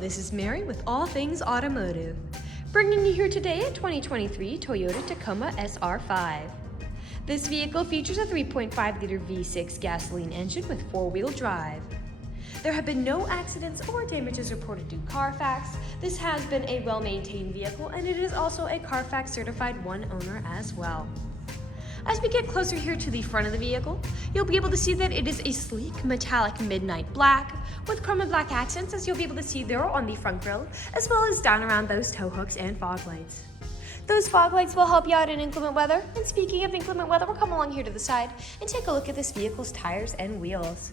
this is Mary with All Things Automotive, bringing you here today a 2023 Toyota Tacoma SR5. This vehicle features a 3.5-liter V6 gasoline engine with four-wheel drive. There have been no accidents or damages reported to CARFAX. This has been a well-maintained vehicle, and it is also a CARFAX certified one owner as well. As we get closer here to the front of the vehicle, you'll be able to see that it is a sleek metallic midnight black with chrome and black accents, as you'll be able to see there on the front grille, as well as down around those tow hooks and fog lights. Those fog lights will help you out in inclement weather. And speaking of inclement weather, we'll come along here to the side and take a look at this vehicle's tires and wheels.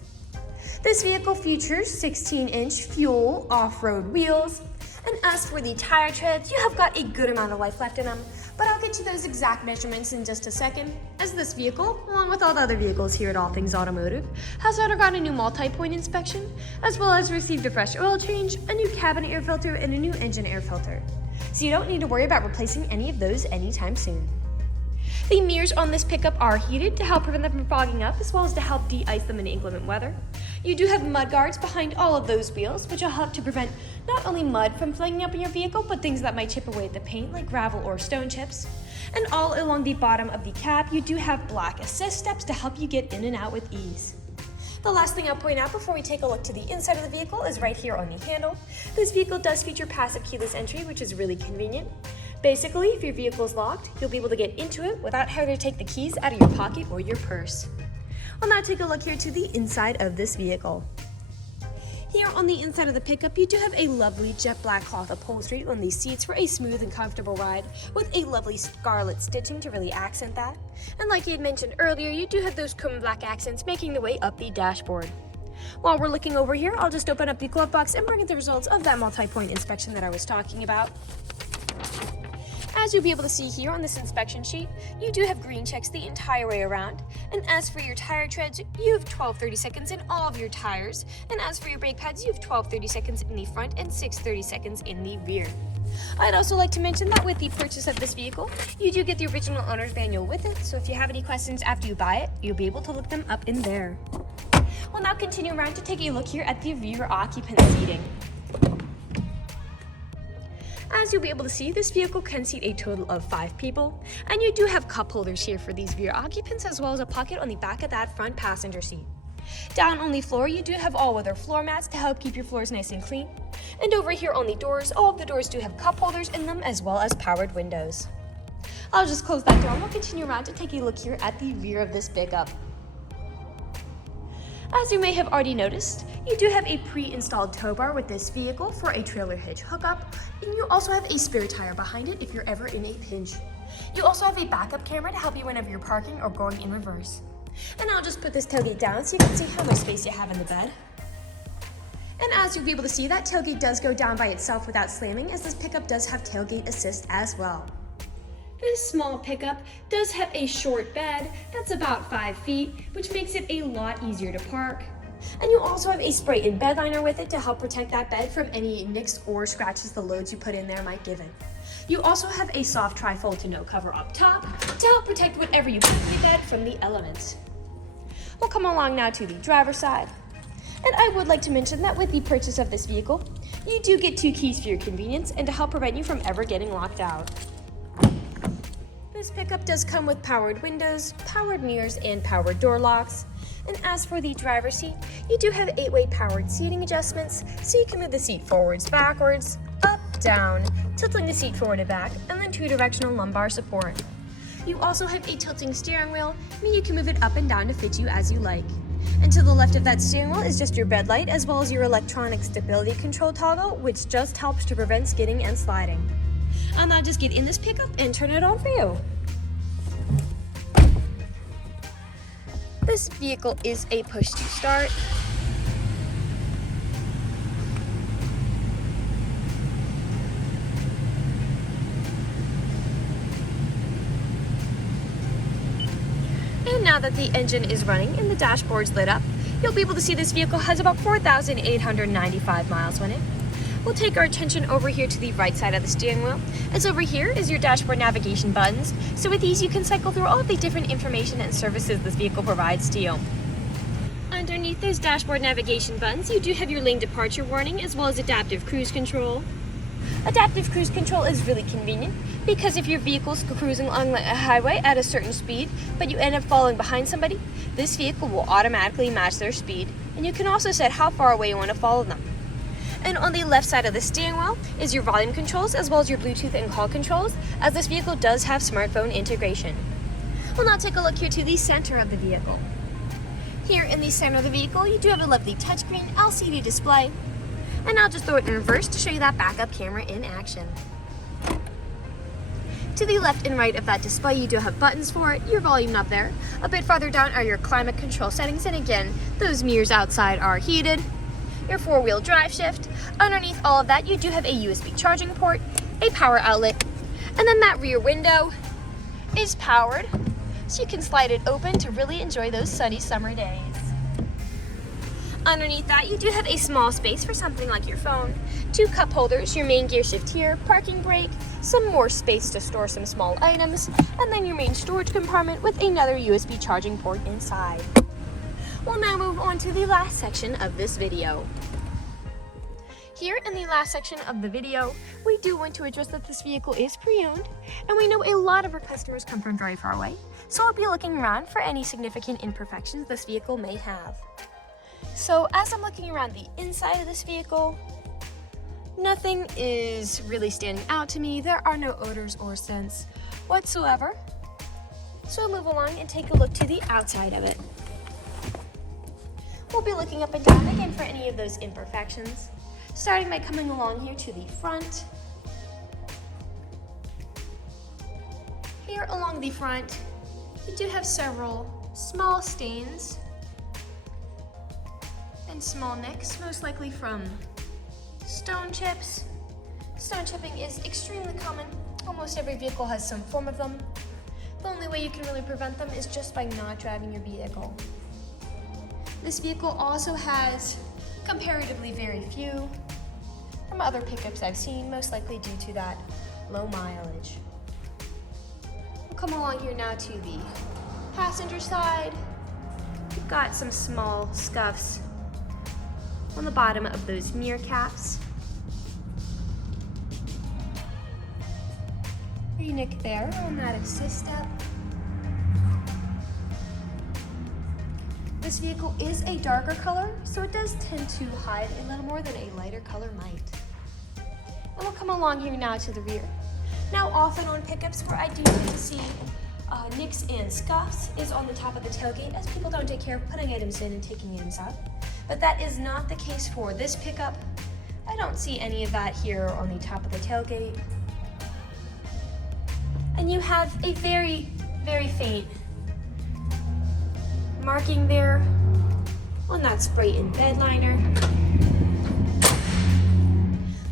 This vehicle features 16-inch fuel off-road wheels. And as for the tire treads, you have got a good amount of life left in them, but I'll get to those exact measurements in just a second, as this vehicle, along with all the other vehicles here at All Things Automotive, has undergone a new multi-point inspection, as well as received a fresh oil change, a new cabin air filter, and a new engine air filter. So you don't need to worry about replacing any of those anytime soon. The mirrors on this pickup are heated to help prevent them from fogging up, as well as to help de-ice them in inclement weather. You do have mud guards behind all of those wheels, which will help to prevent not only mud from flaking up in your vehicle, but things that might chip away at the paint, like gravel or stone chips. And all along the bottom of the cab, you do have black assist steps to help you get in and out with ease. The last thing I'll point out before we take a look to the inside of the vehicle is right here on the handle. This vehicle does feature passive keyless entry, which is really convenient. Basically, if your vehicle is locked, you'll be able to get into it without having to take the keys out of your pocket or your purse. We'll now take a look here to the inside of this vehicle. Here on the inside of the pickup, you do have a lovely jet black cloth upholstery on these seats for a smooth and comfortable ride, with a lovely scarlet stitching to really accent that. And like I had mentioned earlier, you do have those chrome and black accents making the way up the dashboard. While we're looking over here, I'll just open up the glove box and bring in the results of that multi-point inspection that I was talking about. As you'll be able to see here on this inspection sheet, you do have green checks the entire way around. And as for your tire treads, you have 12-30 seconds in all of your tires. And as for your brake pads, you have 12-30 seconds in the front and 6-30 seconds in the rear. I'd also like to mention that with the purchase of this vehicle, you do get the original owner's manual with it. So if you have any questions after you buy it, you'll be able to look them up in there. We'll now continue around to take a look here at the rear occupant seating. As you'll be able to see, this vehicle can seat a total of 5 people, and you do have cup holders here for these rear occupants, as well as a pocket on the back of that front passenger seat. Down on the floor, you do have all-weather floor mats to help keep your floors nice and clean. And over here on the doors, all of the doors do have cup holders in them, as well as powered windows. I'll just close that door and we'll continue around to take a look here at the rear of this pickup. As you may have already noticed, you do have a pre-installed tow bar with this vehicle for a trailer hitch hookup, and you also have a spare tire behind it if you're ever in a pinch. You also have a backup camera to help you whenever you're parking or going in reverse. And I'll just put this tailgate down so you can see how much space you have in the bed. And as you'll be able to see, that tailgate does go down by itself without slamming, as this pickup does have tailgate assist as well. This small pickup does have a short bed that's about 5 feet, which makes it a lot easier to park. And you also have a spray-in bed liner with it to help protect that bed from any nicks or scratches the loads you put in there might give it. You also have a soft tri-fold tonneau cover up top to help protect whatever you put in your bed from the elements. We'll come along now to the driver's side. And I would like to mention that with the purchase of this vehicle, you do get 2 keys for your convenience and to help prevent you from ever getting locked out. This pickup does come with powered windows, powered mirrors, and powered door locks. And as for the driver's seat, you do have 8-way powered seating adjustments, so you can move the seat forwards, backwards, up, down, tilting the seat forward and back, and then 2-directional lumbar support. You also have a tilting steering wheel, meaning you can move it up and down to fit you as you like. And to the left of that steering wheel is just your bed light, as well as your electronic stability control toggle, which just helps to prevent skidding and sliding. I'll now just get in this pickup and turn it on for you. This vehicle is a push to start. And now that the engine is running and the dashboard's lit up, you'll be able to see this vehicle has about 4,895 miles on it. We'll take our attention over here to the right side of the steering wheel, as over here is your dashboard navigation buttons, so with these you can cycle through all of the different information and services this vehicle provides to you. Underneath Underneath those dashboard navigation buttons, you do have your lane departure warning as well as adaptive cruise control. Adaptive cruise control is really convenient because if your vehicle's cruising along a highway at a certain speed, but you end up falling behind somebody, this vehicle will automatically match their speed, and you can also set how far away you want to follow them. And on the left side of the steering wheel is your volume controls as well as your Bluetooth and call controls, as this vehicle does have smartphone integration. We'll now take a look here to the center of the vehicle. Here in the center of the vehicle, you do have a lovely touchscreen LCD display. And I'll just throw it in reverse to show you that backup camera in action. To the left and right of that display, you do have buttons for it, your volume knob there. A bit farther down are your climate control settings, and again, those mirrors outside are heated. Your four-wheel drive shift. Underneath all of that, you do have a USB charging port, a power outlet, and then that rear window is powered, so you can slide it open to really enjoy those sunny summer days. Underneath that, you do have a small space for something like your phone, 2 cup holders, your main gear shift here, parking brake, some more space to store some small items, and then your main storage compartment with another USB charging port inside. We'll now move on to the last section of this video. Here in the last section of the video, we do want to address that this vehicle is pre-owned, and we know a lot of our customers come from very far away, so I'll be looking around for any significant imperfections this vehicle may have. So as I'm looking around the inside of this vehicle, nothing is really standing out to me. There are no odors or scents whatsoever. So we'll move along and take a look to the outside of it. We'll be looking up and down again for any of those imperfections, starting by coming along here to the front. Here along the front, you do have several small stains and small nicks, most likely from stone chips. Stone chipping is extremely common. Almost every vehicle has some form of them. The only way you can really prevent them is just by not driving your vehicle. This vehicle also has comparatively very few from other pickups I've seen, most likely due to that low mileage. We'll come along here now to the passenger side. We've got some small scuffs on the bottom of those mirror caps. A nick there on that assist step. This vehicle is a darker color, so it does tend to hide a little more than a lighter color might. And we'll come along here now to the rear. Now often on pickups where I do tend to see nicks and scuffs is on the top of the tailgate, as people don't take care of putting items in and taking items out. But that is not the case for this pickup. I don't see any of that here on the top of the tailgate. And you have a very, very faint marking there on that spray in bed liner.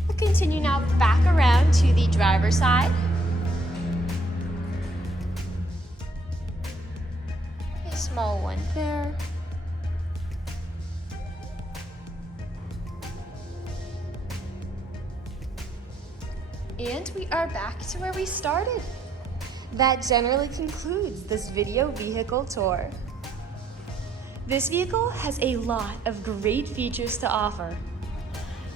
We'll continue now back around to the driver's side. A small one there. And we are back to where we started. That generally concludes this video vehicle tour. This vehicle has a lot of great features to offer.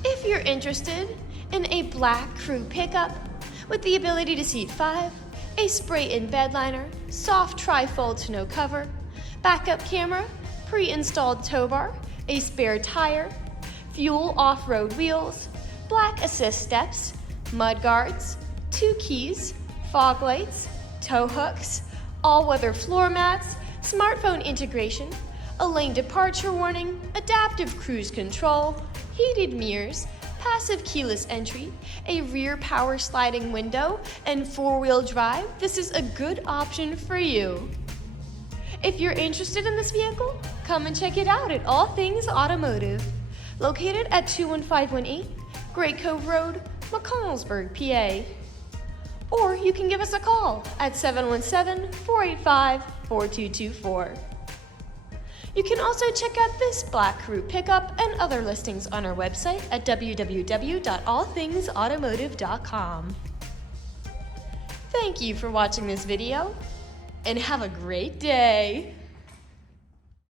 If you're interested in a black crew pickup with the ability to seat 5, a spray-in bed liner, soft tri-fold tonneau cover, backup camera, pre-installed tow bar, a spare tire, fuel off-road wheels, black assist steps, mudguards, 2 keys, fog lights, tow hooks, all-weather floor mats, smartphone integration, a lane departure warning, adaptive cruise control, heated mirrors, passive keyless entry, a rear power sliding window, and 4-wheel drive, this is a good option for you. If you're interested in this vehicle, come and check it out at All Things Automotive, located at 21518 Great Cove Road, McConnellsburg, PA. Or you can give us a call at 717-485-4224. You can also check out this black crew pickup and other listings on our website at www.allthingsautomotive.com. Thank you for watching this video, and have a great day!